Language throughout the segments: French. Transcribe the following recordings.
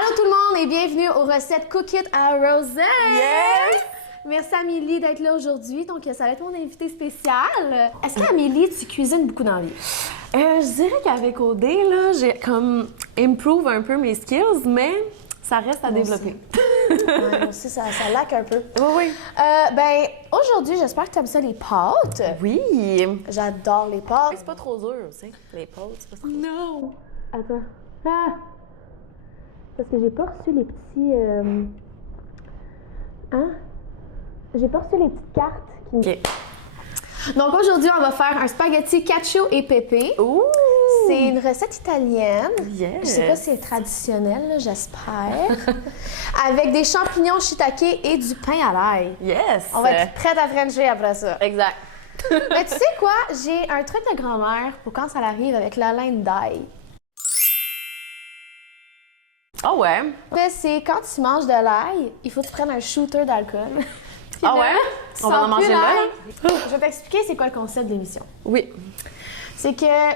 Allô tout le monde et bienvenue aux recettes Cook It à Rosette! Yes! Merci Amélie d'être là aujourd'hui, donc ça va être mon invité spécial. Est-ce qu'Amélie, tu cuisines beaucoup dans la vie? Je dirais qu'avec OD, là, j'ai comme improve un peu mes skills, mais ça reste à développer. Ouais, moi aussi, ça laque un peu. Oui. Ben, aujourd'hui, j'espère que tu aimes ça, les pâtes. Oui. J'adore les pâtes. C'est pas trop dur, tu sais. Les pâtes, c'est pas trop dur. Non! Attends. Ah! Parce que j'ai pas reçu les petits... Hein? J'ai pas reçu les petites cartes qui me... OK. Donc aujourd'hui, on va faire un spaghetti cacio et pepe. Ouh! C'est une recette italienne. Yes! Je sais pas si c'est traditionnel, là, j'espère. Avec des champignons shiitake et du pain à l'ail. Yes! On va être prête à frencher après ça. Exact. Mais tu sais quoi? J'ai un truc de grand-mère pour quand ça arrive avec la laine d'ail. Ah ouais? C'est quand tu manges de l'ail, il faut que tu prennes un shooter d'alcool. Ah ouais? Tu On va sens en manger plus là? l'ail. Je vais t'expliquer c'est quoi le concept de l'émission. Oui. C'est que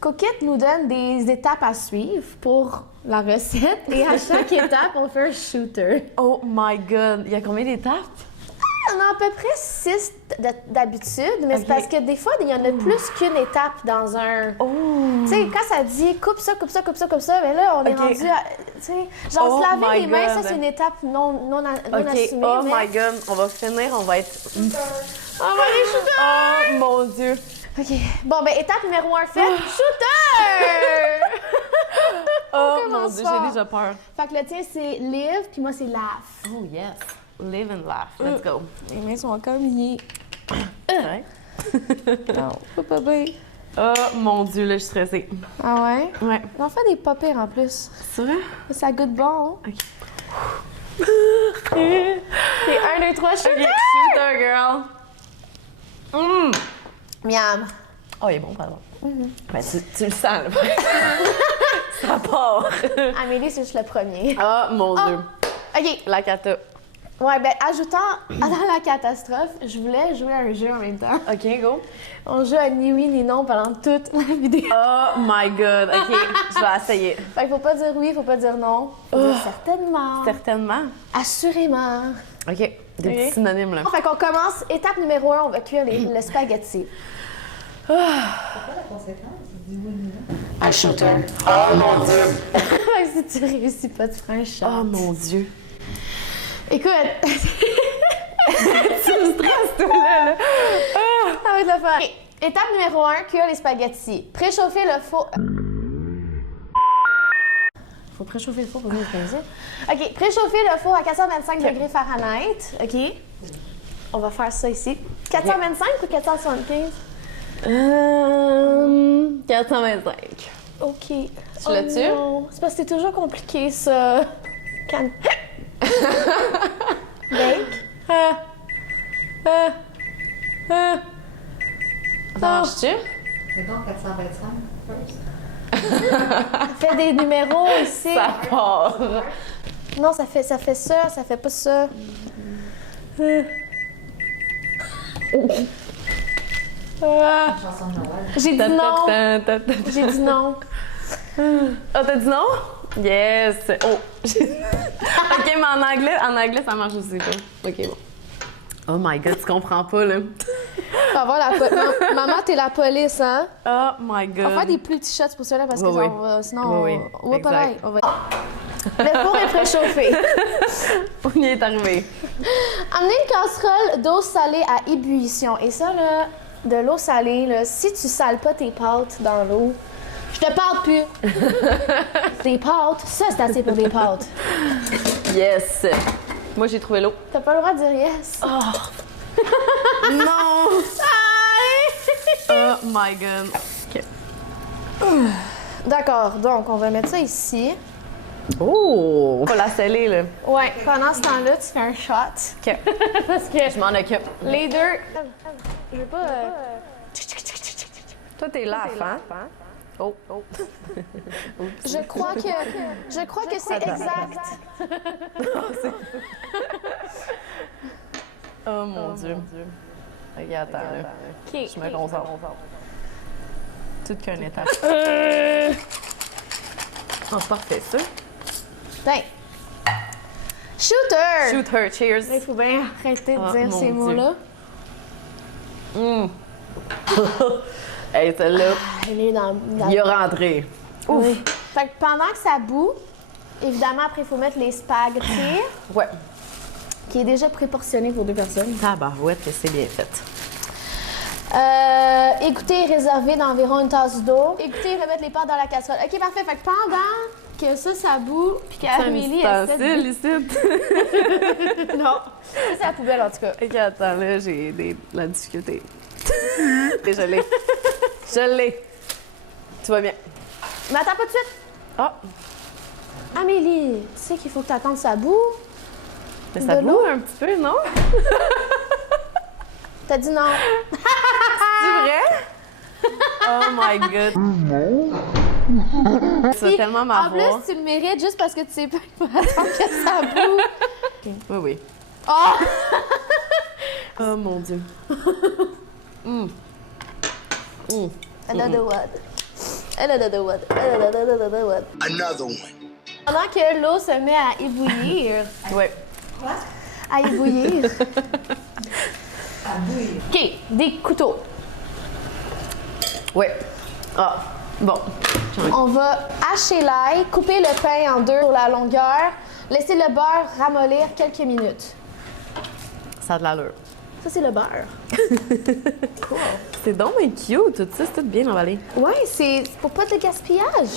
Cook It nous donne des étapes à suivre pour la recette et à chaque étape, on fait un shooter. Oh my God! Il y a combien d'étapes? On a à peu près 6 d'habitude, mais c'est Ok. parce que des fois, il y en a plus qu'une étape dans un... Oh! Tu sais, quand ça dit coupe ça, coupe ça, coupe ça, coupe ça, mais là, on est Ok. rendu à... Tu sais, genre Oh se laver my les mains, ça, God. c'est une étape non OK. assumée. Oh mais... my God! On va finir, on va être... On va aller shooter! Oh mon Dieu! OK. Bon, ben étape numéro 1 faite, shooter! Oh mon commence Dieu, fort. j'ai déjà peur. Fait que le tien, c'est live, puis moi, c'est laugh. Oh yes! Live and laugh. Let's go. Les mains sont comme liées. Ouais. Non, pas bien. Oh mon Dieu, là, je suis stressée. Ah ouais? Ouais. On en fait des pas pires en plus. C'est vrai? Ça goûte bon. OK. C'est 1, 2, 3, OK, shooter! shooter, girl. Miam. Oh, il est bon, pardon. Ben, tu le sens, là. Ça part. Amélie, c'est juste le premier. Oh mon Dieu. OK. La cata. Ouais, ben ajoutant dans la catastrophe, je voulais jouer à un jeu en même temps. OK, go. On joue à ni oui ni non pendant toute la vidéo. Oh my God. OK, je vais essayer. Fait qu'il faut pas dire oui, faut pas dire non. Faut dire certainement. Certainement. Assurément. OK, des petits synonymes, là. Fait qu'on commence, étape numéro 1, on va cuire le spaghetti. Un shooter. Oh mon Dieu. Si tu réussis pas, tu feras un shot. Oh mon Dieu. Écoute, Tu me stresses, toi, là. ça va être le fun. Ok. Étape numéro 1, cuire les spaghettis. Préchauffer le four. Faut préchauffer le four pour bien se passer. OK, préchauffer le four à 425 degrés Fahrenheit. OK. On va faire ça ici. 425 ou 475? 425. OK. Tu l'as-tu? Non. C'est parce que c'est toujours compliqué, ça. Calme. Bake. Ça marche-tu? Mettons 425 first. Fais des numéros ici. Ça part. Non, ça fait ça, ça fait pas ça. Chanson de Noël. J'ai dit non. J'ai dit non. Oh, t'as dit non? Yes! Oh! OK, mais en anglais, ça marche aussi, toi. OK, bon. Oh my God, tu comprends pas, là. On va voir Maman, t'es la police, hein? Oh my On va faire God. des plus petits shots pour ça, là, parce que Oui, oui. on va, sinon, Oui, oui. on va pas Exact. là. On va... Le four est préchauffé. On y est arrivé. Amenez une casserole d'eau salée à ébullition. Et ça, là, de l'eau salée, là, si tu sales pas tes pâtes dans l'eau, je te parle plus. Des pâtes, ça, c'est assez pour des pâtes. Yes! Moi, j'ai trouvé l'eau. T'as pas le droit de dire yes. Non! Aïe! Oh my God. OK. D'accord, donc on va mettre ça ici. Oh! Faut la sceller, là. Ouais, pendant ce temps-là, tu fais un shot. OK. Parce que Je m'en occupe. les deux. Je veux pas. Toi, t'es là, hein? Oh, oh. Je crois que c'est exact. Oh mon Dieu. Regarde, attends, là. OK. Je me concentre. Toute qu'une étape. Oh, c'est parfait, ça. Tiens. Shooter! Shooter, cheers. Il faut bien arrêter de Ah, dire mon ces Dieu. mots-là. Hey, celle-là, Elle est dans il est rentré. Ouf. Oui. Fait que pendant que ça bout, évidemment, après, il faut mettre les spaghettis, Ouais. qui est déjà préportionné pour 2 personnes. Tabarouette, que c'est bien fait. Écoutez, réservé d'environ une tasse d'eau. Écoutez, remettre les pâtes dans la casserole. OK, parfait. Fait que pendant que ça bout, puis qu'Amélie, elle ustensile ici. Non. Ça, c'est la poubelle, en tout cas. Ok, attends, là, j'ai la difficulté. Et je l'ai. Je l'ai. Tu vas bien. Mais attends pas tout de suite. Ah, Amélie, tu sais qu'il faut que tu attendes ça bout. mais ça De boue l'eau? un petit peu, non? T'as dit non. C'est vrai? Oh my god. C'est tellement En m'avoir. plus, tu le mérites juste parce que tu sais pas qu'il faut attendre que ça bout. Oui, oui. Oh! Oh mon dieu. Another one. Another one. Another one. Another one. Pendant que l'eau se met à ébouillir. Ouais. À ébouillir. À bouillir. OK, des couteaux. Ouais. Ah, bon. On va hacher l'ail, couper le pain en 2 pour la longueur, laisser le beurre ramollir quelques minutes. Ça a de l'allure. Ça, c'est le beurre. C'est donc bien cute, tout ça, c'est tout bien emballé. Ouais, c'est pour pas de gaspillage.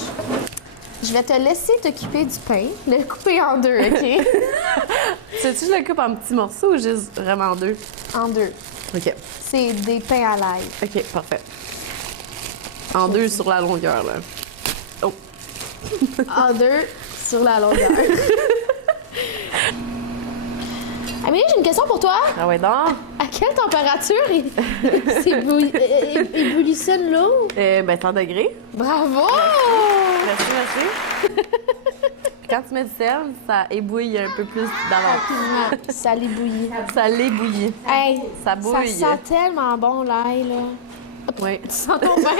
Je vais te laisser t'occuper du pain, le couper en 2, OK? Tu sais-tu, je le coupe en petits morceaux ou juste vraiment en 2? En 2. OK. C'est des pains à l'ail. OK, parfait. En 2 sur la longueur, là. Oh. En 2 sur la longueur. Amélie, j'ai une question pour toi. Ah ouais, donc? À quelle température ébullitionne l'eau? Ben, 100 degrés. Bravo! Merci, merci. Quand tu mets du sel, ça ébouille un peu plus d'avance. Ça l'ébouillit. Ça l'ébouillit. Hey, Ça bouille. Ça sent tellement bon l'ail, là. Oui. Tu sens ton bain?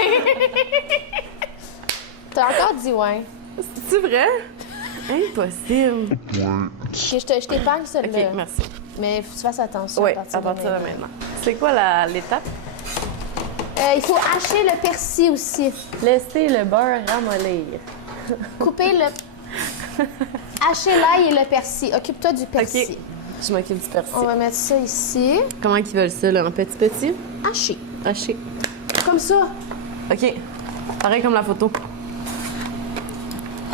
T'as encore dit ouais. C'est vrai? Impossible. Je t'épargne OK, celle-là. merci. Mais il faut que tu fasses attention Oui, à partir, à partir de maintenant. maintenant. C'est quoi l'étape? Il faut hacher le persil aussi. Laisser le beurre ramollir. Couper le... Hacher l'ail et le persil. Occupe-toi du persil. OK. Je m'occupe du persil. On va mettre ça ici. Comment ils veulent ça, là? En petit? Haché. Haché. Comme ça. OK. Pareil comme la photo.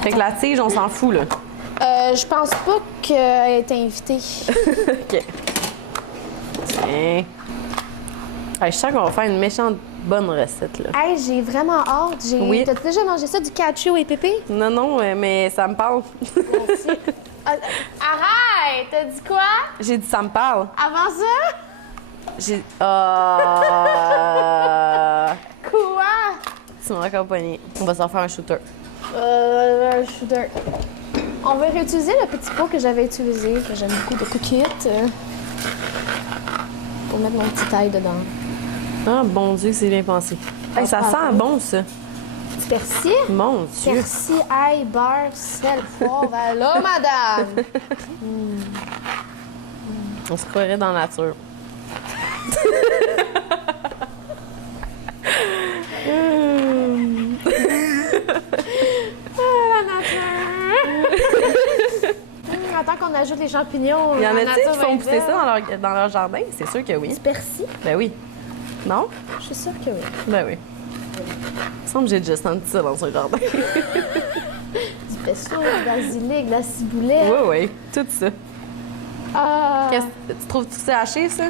Fait que la tige, on s'en fout, là. Je pense pas qu'elle est invitée. OK. Tiens. Hey, je sens qu'on va faire une méchante bonne recette, là. Hey, j'ai vraiment hâte. Oui. T'as déjà mangé ça, du cacio et pépé? Non, non, mais ça me parle. Arrête! T'as dit quoi? J'ai dit ça me parle. Avant ça? J'ai... Quoi? Tu m'as accompagné. On va s'en faire un shooter. Un shooter. On va réutiliser le petit pot que j'avais utilisé, que j'aime beaucoup, de Cookit, pour mettre mon petit ail dedans. Ah, bon Dieu, c'est bien pensé. Hey, ça sent bon, ça. Du persil? Mon Dieu. Persil, ail, beurre, sel, poivre. Allô, madame! On se croirait dans la nature. La nature! Attends qu'on ajoute les champignons. Il y en la a-tu nature qui va font être pousser belle. ça dans leur jardin? C'est sûr que oui. Du persil? Ben oui. Non? Je suis sûre que oui. Ben oui. Il me semble que j'ai déjà senti ça dans un jardin. Du pesto, du basilic, de la ciboulette. Oui, oui. Tout ça. Ah, Tu trouves que c'est haché, ça?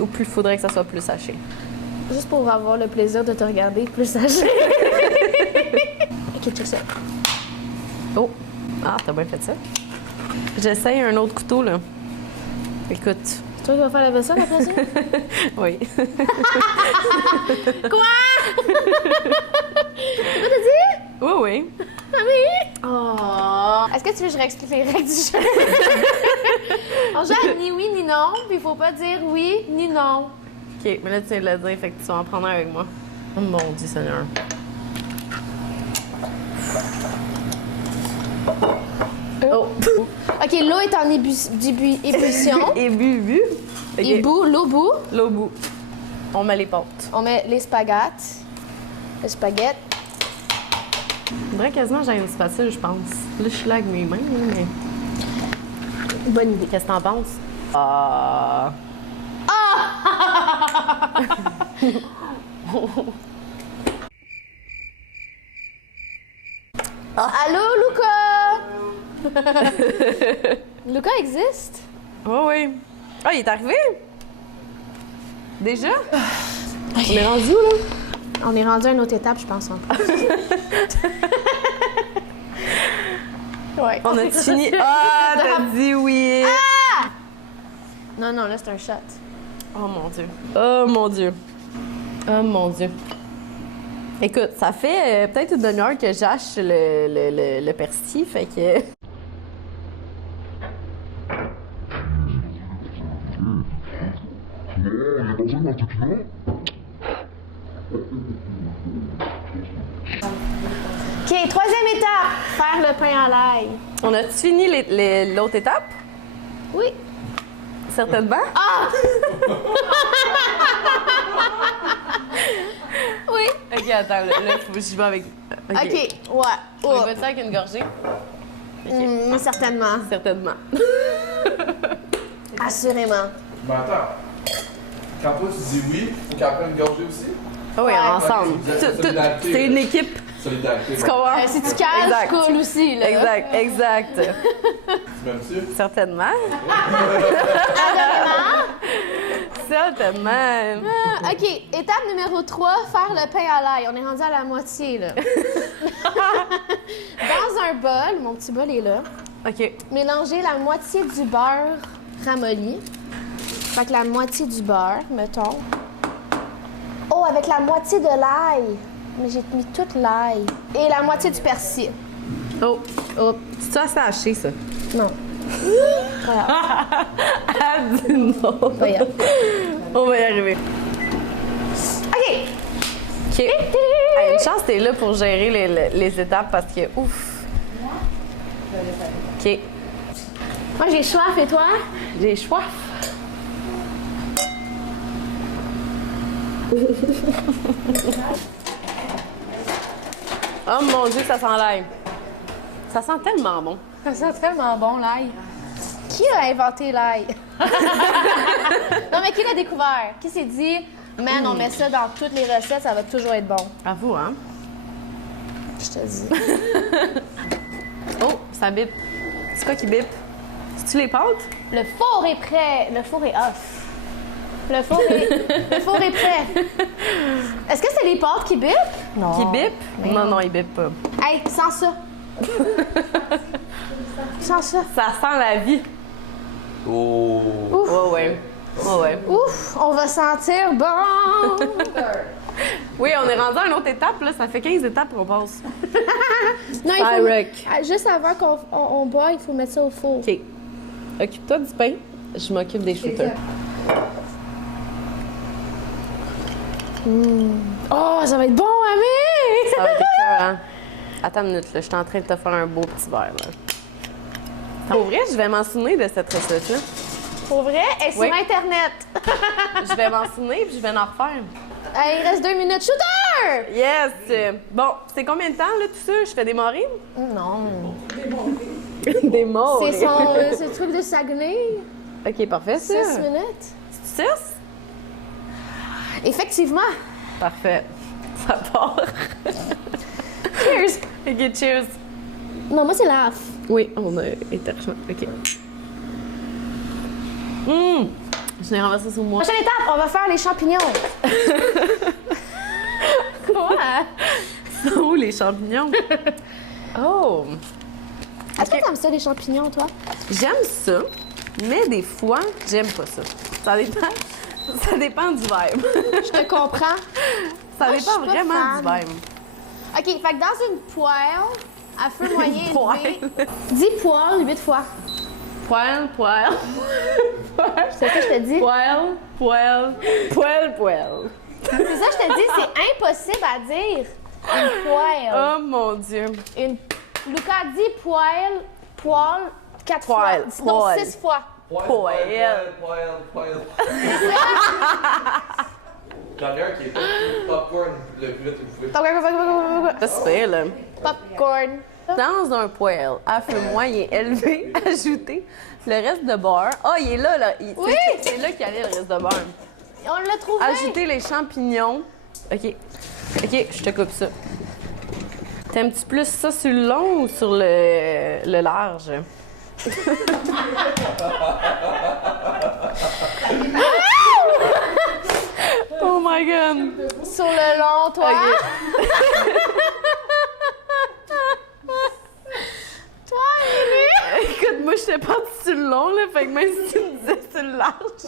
Ou plus faudrait que ça soit plus haché? juste pour avoir le plaisir de te regarder plus âgé. Ok, check ça. Oh! Ah, t'as bien fait ça. J'essaye un autre couteau, là. Écoute. C'est toi qui vas faire la vaisselle après ça? Oui. Quoi? C'est quoi t'as dit? Oui, oui. Oui? Oh! Est-ce que tu veux que je réexplique les règles du jeu? On joue à ni oui ni non, puis il faut pas dire oui ni non. OK, mais là, tu viens de le dire, fait que tu vas en prendre un avec moi. Oh mon Dieu Seigneur. Oh! OK, l'eau est en ébullition. Ébu. Ok. L'eau bout. L'eau bout. On met les pâtes. On met les spaghettes. Les spaghettes. On dirait quasiment que j'ai une spatule, je pense. Là, je suis là avec mes mains, là, mais... Bonne idée. Qu'est-ce que t'en penses? Ah! Allô, Luca? Luca existe? Oh oui. Ah, il est arrivé? Déjà? On est rendu où, là? On est rendu à une autre étape, je pense, en plus. Ouais. On a fini. Ah, t'as dit oui! Non, là, c'est un shot. Oh mon Dieu. Oh mon Dieu. Oh mon Dieu. Écoute, ça fait peut-être une demi-heure que j'hache le persil, fait que... OK, troisième étape, faire le pain à l'ail. On a fini l'autre étape? Oui. Certainement. Ah! Oui. Ok, attends, là, faut que j'y vais avec... OK, ouais. On Oh. va ça avec une gorgée? Certainement. Certainement. Assurément. Mais attends. Quand toi tu dis oui, faut qu'elle prenne une gorgée aussi? Ah oui, Ouais. ensemble. Ok, vous êtes solidarité, C'est une là. équipe. Solidarité. Tu comprends? Si tu cales, Exact. je coule aussi, là. Exact. Tu m'aimes-tu? Certainement. Certainement. Ah, OK, étape numéro 3, faire le pain à l'ail. On est rendu à la moitié, là. Dans un bol, mon petit bol est là, OK. mélangez la moitié du beurre ramolli. Fait que la moitié du beurre, mettons. Oh, avec la moitié de l'ail. Mais j'ai mis toute l'ail. Et la moitié du persil. Oh. C'est-tu assez haché, ça? Non. Ah, dis non. Voyons. On va y arriver. OK. OK. Hey, une chance, t'es là pour gérer les étapes parce que, ouf. OK. Moi, j'ai soif, et toi? J'ai soif. Oh mon Dieu, ça sent l'ail. Ça sent tellement bon. Ça sent tellement bon, l'ail. Qui a inventé l'ail? Non, mais qui l'a découvert? Qui s'est dit, man, on met ça dans toutes les recettes, ça va toujours être bon? Avoue, hein? Je te dis. Oh, ça bip. C'est quoi qui bip? C'est-tu les pâtes? Le four est prêt. Le four est off. Le four est prêt. Est-ce que c'est les pâtes qui bip? Non. Qui bip? Mais Non, il bip pas. Hey, sans ça. Sans ça. Ça sent la vie. Oh! Ouais. Ouf, on va sentir bon. Oui, on est rendu à une autre étape, là. Ça fait 15 étapes qu'on passe. Non, Direct. juste avant qu'on boit, il faut mettre ça au four. OK. Occupe-toi du pain. Je m'occupe des shooters. Oh, ça va être bon, Amé! Ça va être écœurant. Attends une minute, là. Je suis en train de te faire un beau petit verre, là. Pour vrai, je vais m'en souvenir de cette recette-là. Pour vrai? Elle est Oui. sur Internet. Je vais m'en souvenir puis je vais en refaire. Hey, il reste 2 minutes. Shooter! Yes! Bon, c'est combien de temps, là, tout ça? Je fais des morines? Non. Des morts. C'est le truc de Saguenay. OK, parfait, 6 ça. minutes. 6? Effectivement. Parfait. Ça part. Cheers. OK, cheers. Non, moi, c'est la half. Oui, on a interchangé. OK. Je l'ai renversé sur moi. Prochaine étape, on va faire les champignons. Quoi? Sont où les champignons? Oh! Est-ce que t'aimes ça, les champignons, toi? J'aime ça, mais des fois, j'aime pas ça. Ça dépend du vibe. Je te comprends. Ça Moi, je dépend suis pas vraiment fan. du vibe. OK, fait que dans une poêle, à feu moyen Poêle. élevé, 10 poêles 8 fois. Poêle. C'est ça que je te dis? Poêle. C'est ça que je te dis, c'est impossible à dire. Une poêle. Oh mon Dieu. Lucas dit poêle. poêle 4 Poêle, fois. Non, poêle. 6 fois. Poêle. J'en ai un qui est popcorn le plus vite que vous pouvez. Ça se fait, là. Popcorn. Dans un poêle à feu moyen élevé, ajoutez le reste de beurre. Ah, il est là, là. Oui! C'est là qu'il y allait le reste de beurre. On l'a trouvé. Ajoutez les champignons. OK. OK, je te coupe ça. T'aimes-tu plus ça sur le long ou sur le large? Oh my God! Sur le long, toi. Toi, Émilie. Écoute, moi, je t'ai pas dit sur le long, là, fait que même si tu me disais sur le large.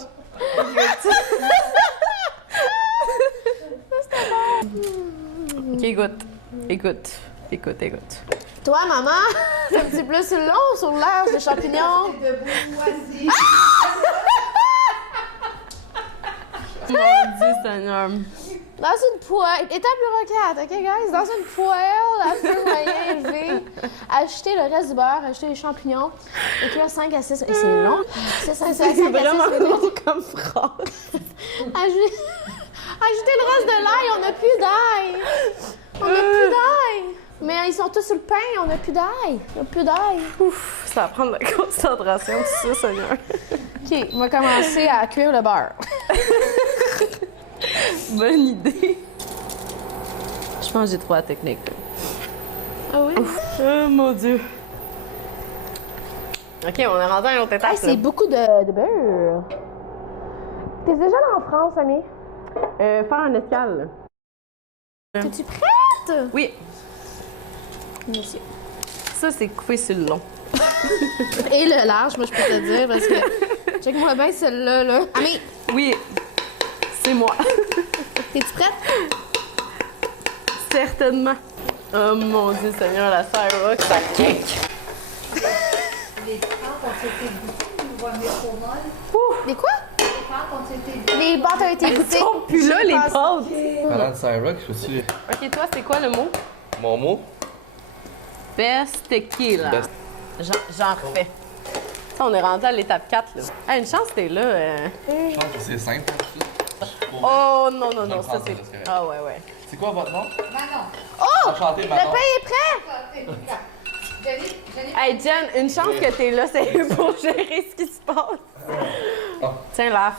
OK, écoute. Toi, maman, t'aimes-tu plus sur le long ou sur le large, les champignons? Debout, voici. Mon Dieu Seigneur. Dans une poêle, étape numéro 4, OK, guys? Dans une poêle à feu moyen élevé, ajoutez le reste du beurre, ajoutez les champignons et cuire 5 à 6... Et c'est long. C'est 5 à 6 C'est vraiment minutes. long comme phrase. Ajoutez le reste de l'ail, on n'a plus d'ail. On n'a plus d'ail. Mais ils sont tous sur le pain, on n'a plus d'ail. On n'a plus d'ail. Ouf, ça va prendre de la concentration, tout ça, Seigneur. OK, on va commencer à cuire le beurre. Bonne idée. Je pense que j'ai trop la technique. Ah oui? Oh mon Dieu. OK, on est rendu à une autre étape. Hey, c'est beaucoup de beurre. T'es déjà allée en France, Ami? Faire un escale. Es-tu prête? Oui, Monsieur. ça, c'est coupé sur le long. Et le large, moi, je peux te dire, parce que... Check-moi bien celle-là, là. Ami, Oui, c'est moi. t'es-tu prête? Certainement. Oh mon Dieu Seigneur, la Cyrox, ça kick. Les pâtes ont été goûtées, vous voyez trop mal. Les quoi? Les pâtes ont été goûtées. Les pâtes ont été Ils goûtées. sont plus là, les pâtes. Parlant de Cyrox, je suis aussi OK, toi, c'est quoi le mot? mon mot. Best tequila. Best. J'en refais. Ça, on est rendu à l'étape 4, là. Hey, une chance, t'es là. Je pense que c'est simple. Oh non, non, Je non, le ça prends, c'est. ça, c'est correct. Ah ouais, ouais. C'est quoi votre nom? Manon. Oh! Enchanté, Le Manon. pain est prêt! C'est là. Je l'ai. Hey Jen, une chance que t'es là, c'est pour gérer ce qui se passe. Ah. Tiens, Laf.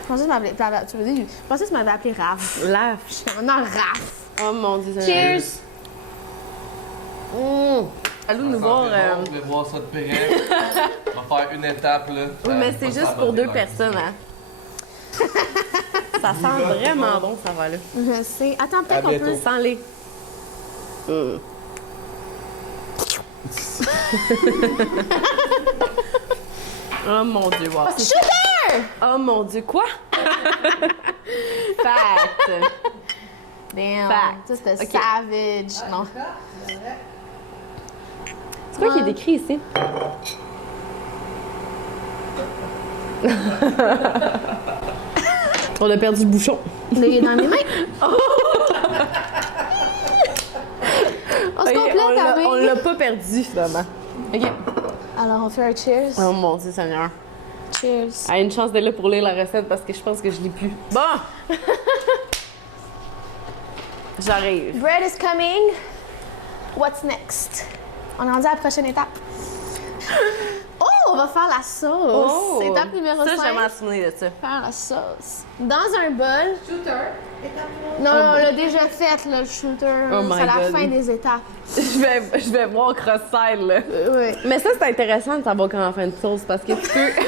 Je pensais que tu m'avais appelé Raph. Laf. Je suis maintenant Raph. Oh mon Dieu. Cheers! Allô nous voir. Je vais voir ça de près. On va faire une étape, là. Oui, mais c'est juste pour 2 personnes, hein. Ça sent vraiment bon, ça va là. Je sais. Attends, À peut-être qu'on bientôt. peut... Sans les. Oh mon Dieu, wow. Shooter! Oh mon Dieu, quoi? Fact. Damn. Fact. Ça, c'était Ok. savage. Non. C'est quoi qui est écrit ici? On a perdu le bouchon. Il est dans mes mains. On se Ok, complète, Amé. on l'a pas perdu finalement. OK. Alors, on fait un cheers. Oh mon Dieu Seigneur. Cheers. Ah, une chance d'être là pour lire la recette parce que je pense que je l'ai plus. Bon! J'arrive. Bread is coming. What's next? On est rendu à la prochaine étape. Oh, on va faire la sauce. Étape numéro 5. Ça, j'aimerais me souvenir de ça. Faire la sauce. Dans un bol. Shooter. Étape numéro Non, on l'a déjà fait, là, le shooter. Oh my C'est la God. fin des étapes. Je vais voir cross-side, là. Oui. Mais ça, c'est intéressant de savoir comment faire une sauce parce que tu peux, Dis-moi,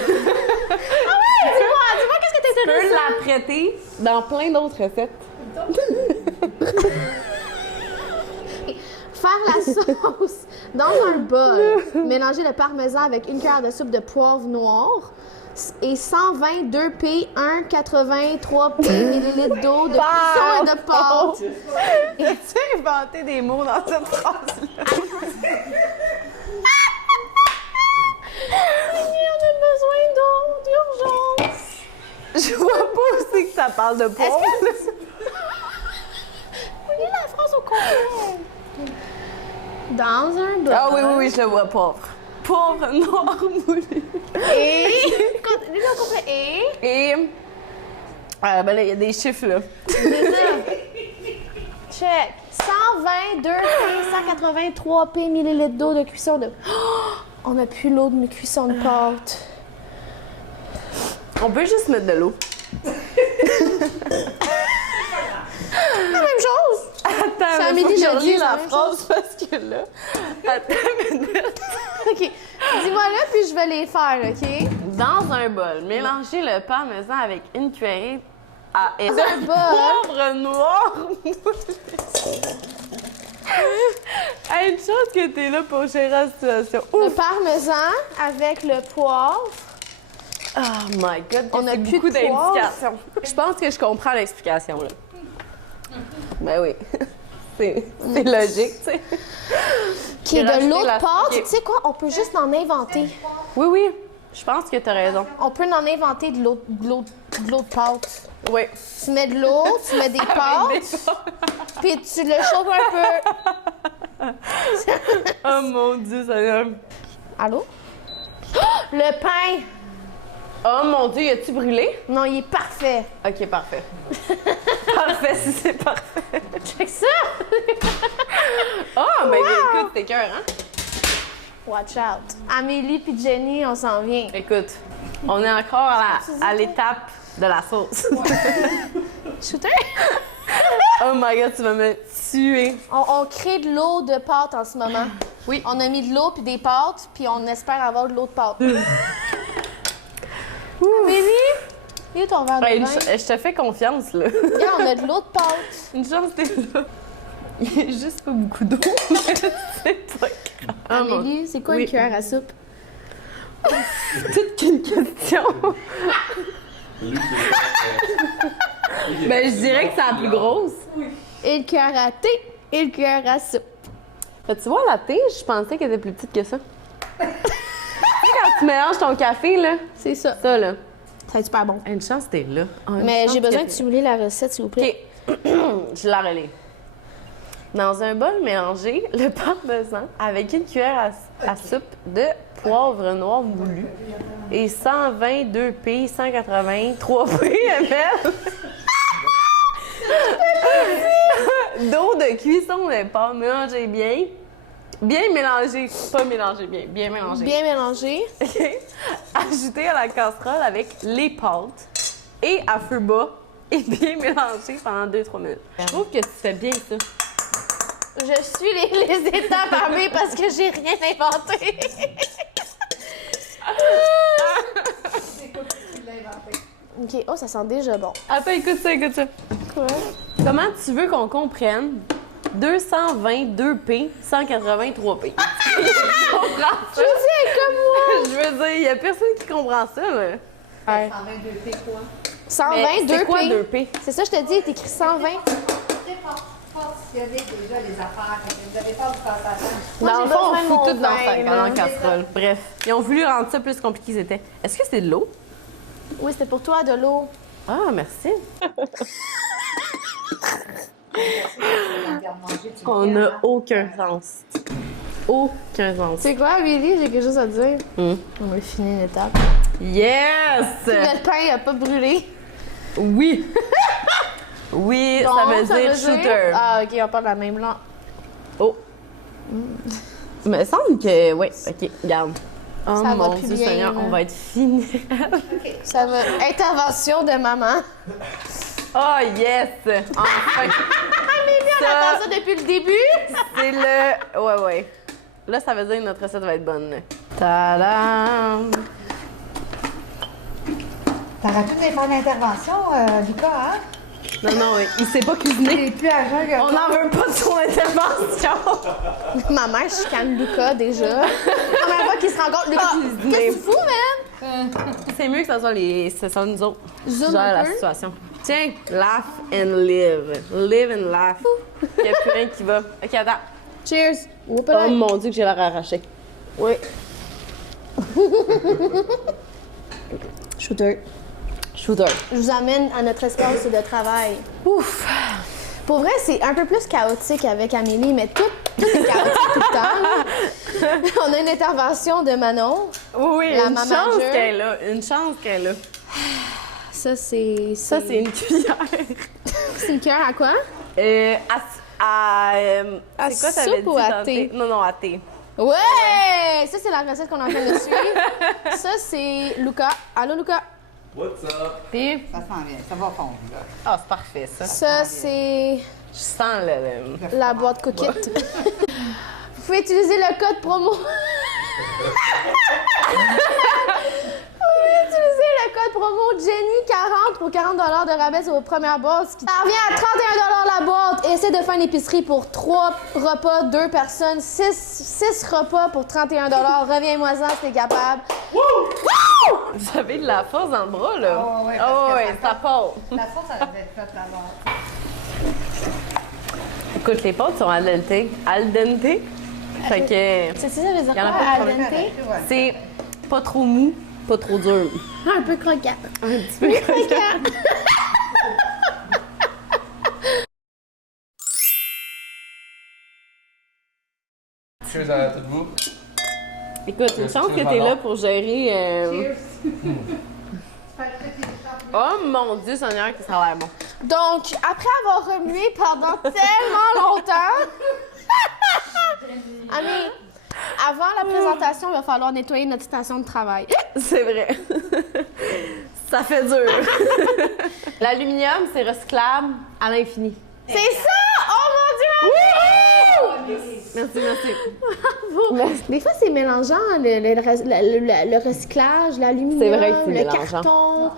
qu'est-ce que tu peux t'intéresse? la prêter dans plein d'autres recettes. Faire la sauce dans un bol. Mélanger le parmesan avec une cuillère de soupe de poivre noir et 122 p 1,83 p ml d'eau de cuisson et de pâte. As-tu inventé des mots dans cette phrase-là? On a besoin d'eau d'urgence. Je vois pas aussi que ça parle de poivre. Est-ce que... Oui, la phrase au complet. dans un bol. Ah oui, oui, oui, je le vois, pauvre. Pauvre noir moulu. Et... Continue au complet. Et... Et... ben là, il y a des chiffres, là. C'est ça. Check. 122 P, 183 P millilitres d'eau de cuisson de... Oh, on n'a plus l'eau de cuisson de pâte. On peut juste mettre de l'eau. La même chose. Attends, Ça a mais mis faut que déjà je dit, relis c'est la la même phrase parce que là... Attends une minute. OK. Dis-moi là, puis je vais les faire, OK? Dans un bol, mélangez le parmesan avec une cuillerée à un de bol. poivre noir. Hey, une chose que t'es là pour gérer la situation. Le Ouf! parmesan avec le poivre. Oh my God, On on a a plus beaucoup de poivre. d'indications. Je pense que je comprends l'explication, là. Ben oui. C'est logique, tu sais. Qui est J'ai de l'eau de racheté la- pâte. ok. Tu sais quoi? On peut juste en inventer. Oui, oui. Je pense que t'as raison. On peut en inventer de l'eau de pâte. Oui. Tu mets de l'eau, tu mets des pâtes, puis tu le chauffes un peu. Oh mon Dieu, ça a... Allô? Oh, le pain! Oh mon Dieu, as-tu brûlé? Non, il est parfait. Ok, parfait. Parfait, si c'est parfait. Check ça! Oh, mais écoute, t'es cœur, hein? Watch out. Amélie puis Jenny, on s'en vient. Écoute, on est encore à l'étape de la sauce. Shooter? Oh my God, tu vas me tuer. On crée de l'eau de pâte en ce moment. Oui. On a mis de l'eau puis des pâtes, puis on espère avoir de l'eau de pâte. Amélie? Il est ton verre de Hey, vin? je te fais confiance, là. Regarde, on a de l'eau de pâte. Une chance t'es là. Il y a juste pas beaucoup d'eau, mais c'est pas grave. Ah, mon- Amélie, c'est quoi Oui. une cuillère à soupe? toute qu'une question. Lui, Ben, je dirais que c'est la plus grosse. Une cuillère à thé et une cuillère à soupe. Fait, tu vois, la thé, je pensais qu'elle était plus petite que ça. Tu sais, quand tu mélanges ton café, là, C'est ça. ça, là. Ça va être super bon. Une chance t'es là. Oh, une Mais chance j'ai besoin que que tu me lis la recette, s'il vous plaît. OK. Je la relis. Dans un bol, mélangez le parmesan avec une cuillère à soupe de poivre noir moulu et 122 P, 183 P ml d'eau de cuisson de pâte. Mélangez bien. Bien mélangé. Pas mélangé bien. Bien mélangé. Bien mélangé. OK. Ajoutez à la casserole avec les pâtes et à feu bas et bien mélanger pendant 2-3 minutes. Je trouve que tu fais bien ça. Je suis les étapes armées parce que j'ai rien inventé. C'est quoi que tu l'as inventé? OK. Oh, ça sent déjà bon. Attends, écoute ça, écoute ça. Quoi? Comment tu veux qu'on comprenne 222 P, 183 P? Tu comprends ça? comme moi. Je veux dire, il y a personne qui comprend ça, là. Ouais. 122 P quoi? 122 c'est quoi P. 2 P? C'est ça, je te dis, il est écrit 120. Tu sais, portionner déjà les affaires. Vous n'avez pas du passage. Moi, Dans j'ai le fond, on besoin de fout mon tout dans vin, la man. casserole. Bref, ils ont voulu rendre ça plus compliqué que c'était. Est-ce que c'est de l'eau? Oui, c'était pour toi, de l'eau. Ah, merci. On n'a aucun sens. Aucun sens. C'est quoi, Amélie? J'ai quelque chose à dire. Hum. On a fini une étape. Yes! Le pain, il a pas brûlé. Oui! Oui, Bon, ça veut dire shooter. Ah, OK, on parle de la même langue. Oh! Mais il me semble que. Oui, ok, regarde. Oh Ça va mon plus Dieu bien, Seigneur, là. on va être fini. Ça va. Intervention de maman. Oh yes! Enfin! Amélie, on Ça- attend ça depuis le début. C'est le. Ouais, ouais. Là, ça veut dire que notre recette va être bonne. là. Tadam! T'aurais pu venir faire l'intervention, Lucas, hein? Non, non, il sait pas cuisiner. T'es plus à jeun que On n'en veut pas de son intervention! Ma mère chicane Lucas déjà. La première fois qu'il se rencontre, Lucas, cuisiner. qu'est-ce que tu fous, man? C'est mieux que ça soit ce soit nous autres. Zoom Genre un la peu. situation. Tiens, laugh and live. Live and laugh. Il n'y a plus rien qui va. Ok, attends. Cheers. Whoop Oh mon Dieu, que j'ai l'air arraché. Oui. Shooter. Shooter. Je vous amène à notre espace de travail. Ouf! Pour vrai, c'est un peu plus chaotique avec Amélie, mais tout est chaotique tout le temps. Là. On a une intervention de Manon. Oui, La une manager. chance qu'elle est là. Une chance qu'elle est là. Ça, c'est... Ça, c'est une cuillère. C'est une cuillère à quoi? C'est quoi ça soupe veut dire? ou à thé? Non, à thé. Ouais! Ça, c'est la recette qu'on est en train de suivre. Ça, c'est Luca. Allô, Luca? What's up? Puis, Ça sent bien, ça va fondre, là. ah, c'est parfait, ça. Ça, c'est Je sens le... la boîte coquette. Vous pouvez utiliser le code promo. Vous pouvez utiliser le code promo Jenny40 pour 40 $ de rabais sur vos premières boîtes. Ça revient à 31 $ la boîte. Et essayez de faire une épicerie pour 3 repas, 2 personnes, 6 repas pour 31 $. Reviens-moi-en si t'es capable. Vous avez de la force dans le bras, là. Oh, ouais, Ah parce que ouais, ça part. La sauce, elle devait être faite là-bas. Écoute, les pâtes sont al dente. Al dente. Fait que C'est ça, ça veut dire Y en a quoi, pas al de dente? c'est pas trop mou, pas trop dur. Un peu croquant. Un petit peu croquant. Cheers à tout vous. Écoute, une chance que t'es là pour gérer... Cheers! Oh mon Dieu, Seigneur, que ça a l'air bon. Donc, après avoir remué pendant tellement longtemps, Amé, avant la présentation, il va falloir nettoyer notre station de travail. C'est vrai. Ça fait dur. L'aluminium, c'est recyclable à l'infini. C'est ça! Oh mon Dieu! Merci, merci. Bravo! Des fois, c'est mélangeant, le recyclage, l'aluminium, C'est vrai que c'est le mélangeant. carton,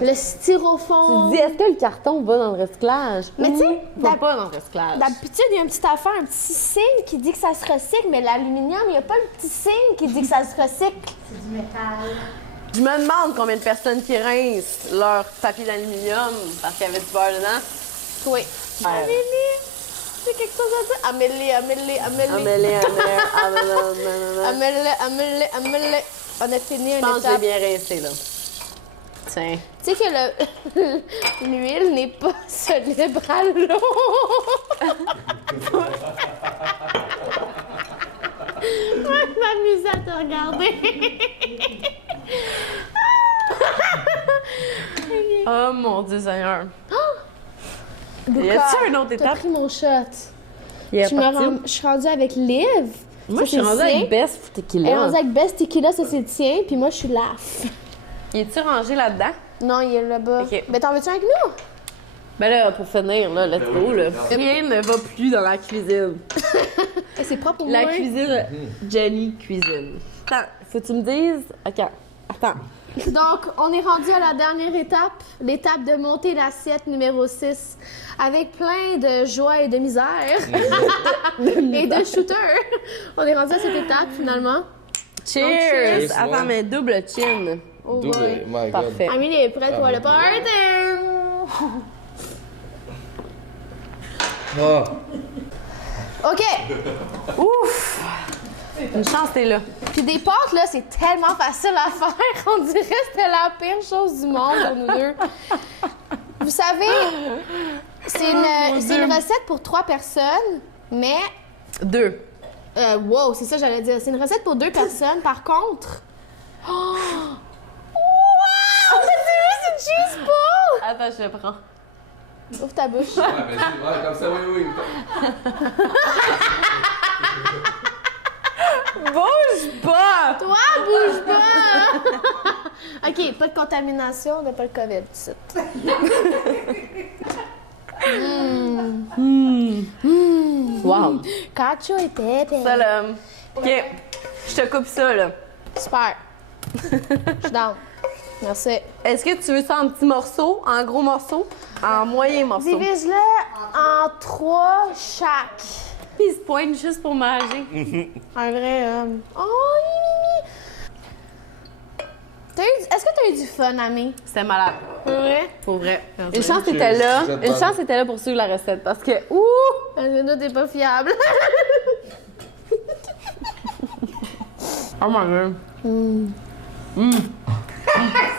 le styrofoam. Tu te dis, est-ce que le carton va dans le recyclage? Mais tu sais, va pas dans le recyclage. D'habitude, il y a une petite affaire, un petit signe qui dit que ça se recycle, mais l'aluminium, il n'y a pas le petit signe qui dit que ça se recycle. C'est du métal. Je me demande combien de personnes qui rincent leur papier d'aluminium parce qu'il y avait du beurre dedans. Oui. Ouais. Amélie, j'ai quelque chose à dire. Amélie. Amélie. On a fini Je une pense que j'ai étape. bien rincé, là. Tiens. Tu sais que l'huile n'est pas soluble à l'eau. Moi, je m'amuse à te regarder. Oh mon Dieu Seigneur. Y Lucas, a-t-il une autre t'as étape? pris mon shot. Il est Je parti. suis rendue avec Liv. Moi, Ça, je suis c'est rendue le avec sien. Best Elle est Tequila. rendue avec Best Tequila, ça c'est le tien, puis moi je suis Laf. Il est-tu rangé là-dedans? Non, il est là-bas. Ok. Ben t'en veux-tu avec nous? Ben là, pour finir, là, let's go, là. Rien ne va plus dans la cuisine. C'est propre pour La moi. cuisine, Jenny cuisine. Attends, faut que tu me dises... OK, attends. Donc, on est rendu à la dernière étape, l'étape de monter l'assiette numéro 6, avec plein de joie et de misère. Et de shooter. On est rendu à cette étape, finalement. Cheers! cheers. Attends, mais double chin. Oh, Double, ouais. my god. Parfait. Amélie est prête pour le party! Ah, OK! Ouf! Une chance, t'es là. Puis des pâtes, là, c'est tellement facile à faire. On dirait que c'était la pire chose du monde pour nous deux. Vous savez, c'est une recette pour 3 personnes, mais... 2. Wow, c'est ça que j'allais dire. C'est une recette pour 2 personnes. Par contre... Oh! Wow! T'as vu, c'est une cheese ball! Attends, je le prends. Ouvre ta bouche. ouais, ben, ouais, comme ça, oui. Bouge pas! Toi, bouge pas! OK, pas de contamination, on n'a pas le COVID, tout ça. Wow. Cacio et pepe. Ça, là. OK, je te coupe ça, là. Super. Je suis down. Merci. Est-ce que tu veux ça en petits morceaux, en gros morceaux, en moyen morceaux? Divise-le en 3 chaque. Puis il se pointe juste pour manger. Un vrai homme. Oh, Mimi! Est-ce que t'as eu du fun, Amé? C'était malade. Pour vrai? Pour vrai. Une Cheers. chance t'étais là. Vous êtes Une bonne. chance t'étais là pour suivre la recette parce que, ouh! Le doute est pas fiable. Oh my god.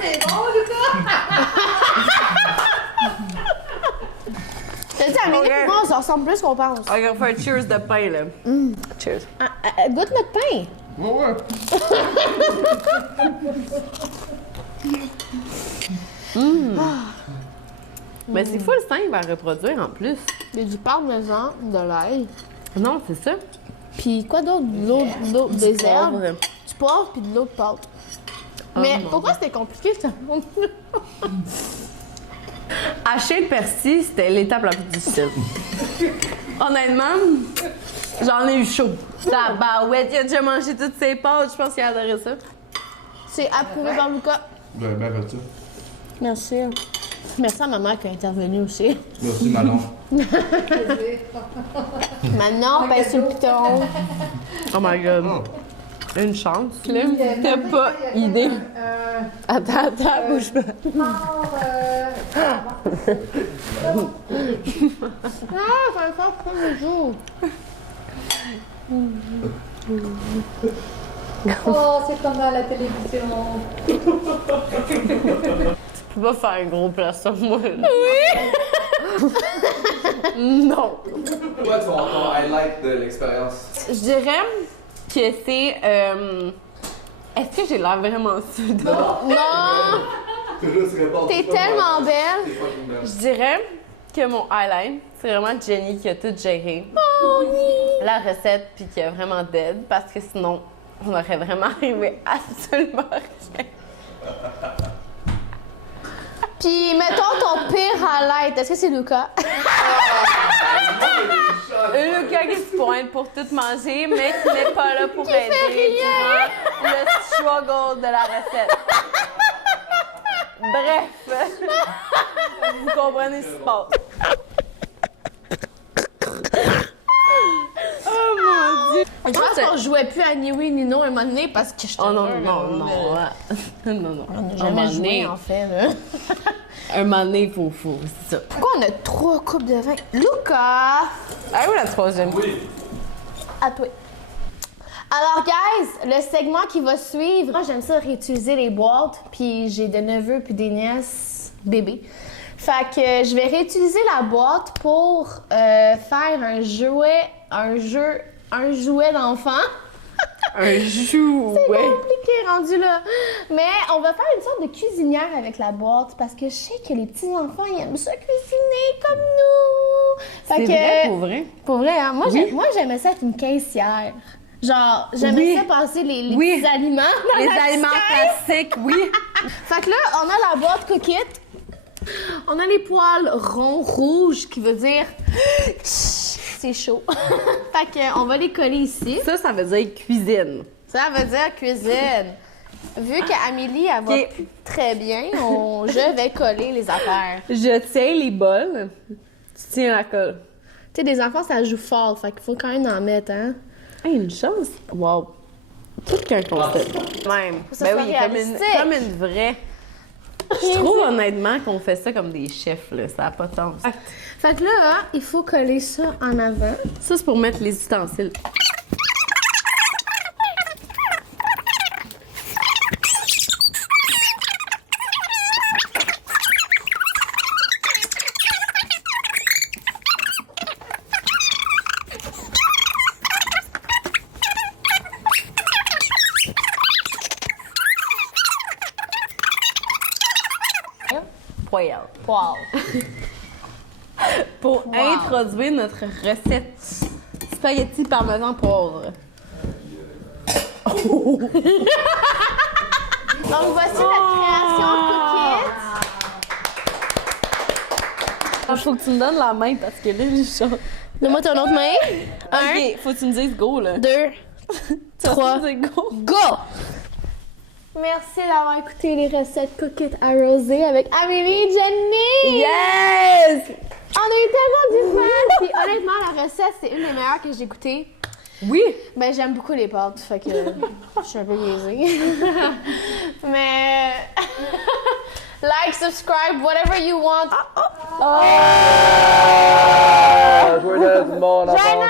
C'est bon, Lucas! Je te dit, Amélie et moi, on se ressemble plus qu'on pense. Ok, on va faire cheers de pain, là. Cheers. Goûte notre pain. Ouais. Mais c'est full simple à reproduire en plus. Il y a du parmesan, de l'ail. Non, c'est ça. Puis quoi d'autre? De l'eau, des herbes, Poivre. du poivre puis de l'eau de pâte. Oh Mais mon pourquoi c'était compliqué ça? Hacher le persil, c'était l'étape la plus difficile. Honnêtement, j'en ai eu chaud. Tabarouette, il a déjà mangé toutes ses pâtes, je pense qu'il a adoré ça. C'est approuvé par Lucas. Ben, fait ça. Merci. Merci à ma mère qui a intervenu aussi. Merci, Manon. Maintenant, ben sur le piton. Oh my god. Une chance, là. T'as pas idée. Attends, bouge pas. Ah, ça va faire comme le jour. Oh, c'est comme dans la télévision. Tu peux pas faire un gros plat sur moi. Oui! Non. Toi, ton highlight de l'expérience? Je dirais que c'est. Est-ce que j'ai l'air vraiment sud? Non! Juste répondre. T'es tellement belle. T'es fucking belle. Je dirais que mon highlight, c'est vraiment Jenny qui a tout géré. La recette, puis qui a vraiment dead, parce que sinon, on aurait vraiment arrivé absolument rien. Puis, mettons ton pire highlight. Est-ce que c'est Lucas? Lucas qui se pointe pour tout manger, mais qui n'est pas là pour aider durant le struggle de la recette. Bref, vous comprenez ce qui se passe. Oh mon Dieu! Je pense qu'on jouait plus à ni oui ni non un moment donné parce que je te Oh non, jure, non, là, non, non, non. On n'a Un jamais moment joué, donné- en fait, là. Un moment donné, il faut, c'est ça. Pourquoi on a 3 coupes de vin? Lucas! Ah oui, la troisième. Oui. À toi. Alors, guys, le segment qui va suivre, moi, j'aime ça réutiliser les boîtes, puis j'ai des neveux puis des nièces bébés. Fait que je vais réutiliser la boîte pour faire un jouet d'enfant. Un jouet. C'est compliqué rendu là. Mais on va faire une sorte de cuisinière avec la boîte parce que je sais que les petits-enfants, ils aiment ça cuisiner comme nous. Fait C'est vrai, pour vrai? Pour vrai, hein? Moi, Oui. j'aimais ça être une caissière. Genre, j'aimais Oui. ça passer les Oui. petits aliments dans Les la aliments caisse. plastiques, oui. Fait que là, on a la boîte coquette. On a les poils ronds rouges qui veut dire c'est chaud. Fait que on va les coller ici. Ça veut dire cuisine. Ça veut dire cuisine. Vu qu'Amélie, elle va Ok. très bien, je vais coller les affaires. Je tiens les bols. Tu tiens la colle. Tu sais, des enfants, ça joue fort. Fait qu'il faut quand même en mettre, hein. Hey, une chance. Wow. Tout qu'un concept. Même. que ça Ben soit oui, réalistique. comme une vraie. Je trouve honnêtement qu'on fait ça comme des chefs, là. Ça n'a pas de sens. Fait que là, hein, il faut coller ça en avant. Ça, c'est pour mettre les ustensiles. Poil. Wow. Pour introduire notre recette spaghetti parmesan poivre. Donc, voici notre création coquette. Il faut que tu me donnes la main parce que là, je chante. Donne-moi ton autre main. Ok, faut que tu me dises go, là. 2, 3, C'est go. go! Merci d'avoir écouté les recettes coquettes arrosées avec Amélie et Jenny! Yes! On a eu tellement du fun! Puis honnêtement, la recette, c'est une des meilleures que j'ai goûtées. Oui! Ben, j'aime beaucoup les pâtes, fait que je suis un peu biaisée. Mais... like, subscribe, whatever you want. Joyeux Noël, tout le monde. Joyeux Noël!